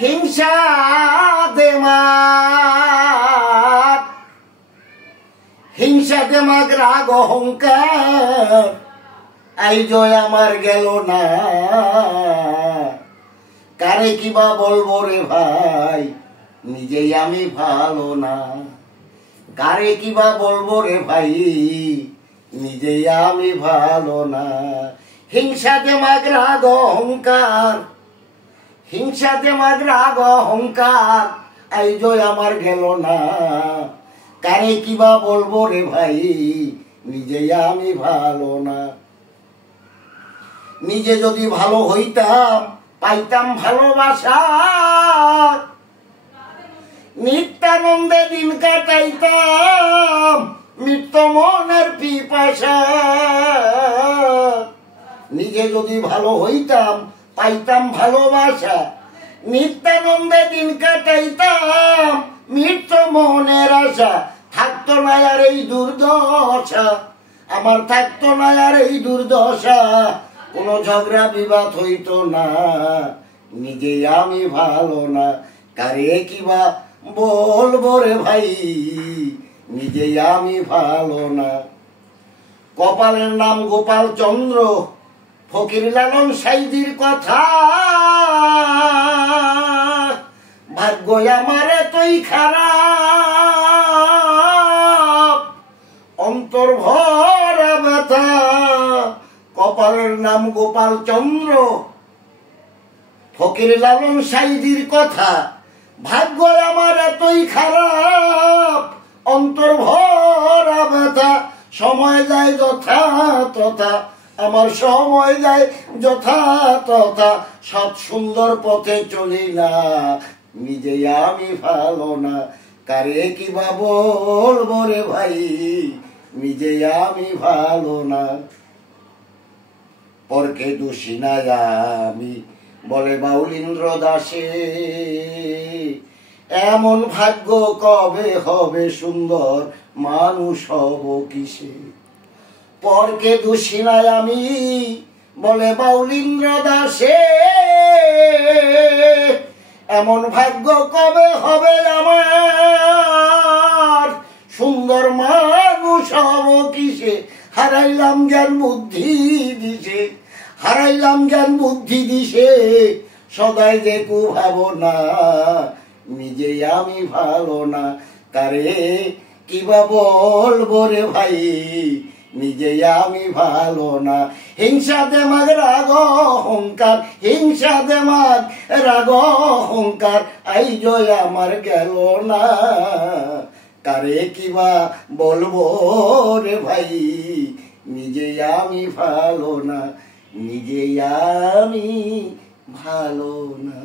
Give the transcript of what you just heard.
হিংসা দেমাগ, হিংসা দেমাগ রাগ অহংকার এই জয় আমার গেল না। কারে কিবা বলবো রে ভাই, নিজেই আমি ভালো না। কারে কিবা বলবো রে ভাই, নিজেই আমি ভালো না। হিংসা দেমাগ রাগ অহংকার, হিংসা দেমাগ রাগ অহংকার এই জয় আমার গেল না। কারে কিবা বলবো রে ভাই, নিজেই আমি ভালো না। নিজে যদি ভালো হইতাম পাইতাম ভালোবাসা, নিত্যানন্দে দিন কাটাইতাম মৃত্য মনের পিপাসা। নিজে যদি ভালো হইতাম পাইতাম ভালোবাসা, নিত্যানন্দে দিন কাটাইতাম মৃত্য মনের আশা। থাকতো না আর এই দুর্দশা, আমার থাকতো না আর এই দুর্দশা। কোনো ঝগড়া বিবাদ হইতো না, নিজেই আমি ভালো না। কারে কিবা বলবো রে ভাই, নিজেই আমি ভালো না। কপালের নাম গোপাল চন্দ্র, ফকির লালন সাইদির কথা। ভাগ্য আমার এতই খারাপ, অন্তর ভরা ব্যথা। কপালের নাম গোপাল চন্দ্র, ফকির লালন সাইদির কথা। ভাগ্য আমার এতই খারাপ, অন্তর ভরা ব্যথা। সময় যায় যথা তথা, আমার সময় যায় যথা তথা। সৎ সুন্দর পথে চলি না, নিজেই আমি ভালো না। কারে কিবা বলবো রে ভাই, নিজেই আমি ভালো না। পরকে দোষী না আমি, বলে বাউলীন্দ্র দাসে। এমন ভাগ্য কবে হবে সুন্দর, মানুষ হব কিসে। পরকে দোষী না আমি, বলে বাউলীন্দ্র দাসে। এমন ভাগ্য কবে হবে আমার, সুন্দর মানুষ হব কিসে। হারাইলাম জ্ঞান বুদ্ধি দিশে, হারাইলাম জ্ঞান বুদ্ধি দিশে। সদাই যে কুভাবনা, নিজেই আমি ভালো না। কারে কিবা বলবো রে ভাই, নিজেই আমি ভালো না। হিংসা দেমাগ রাগ অহংকার, হিংসা দেমাগ রাগ অহংকার এই জয় আমার গেল না। কারে কিবা বলবো রে ভাই, নিজেই আমি ভালো না, নিজেই আমি ভালো না।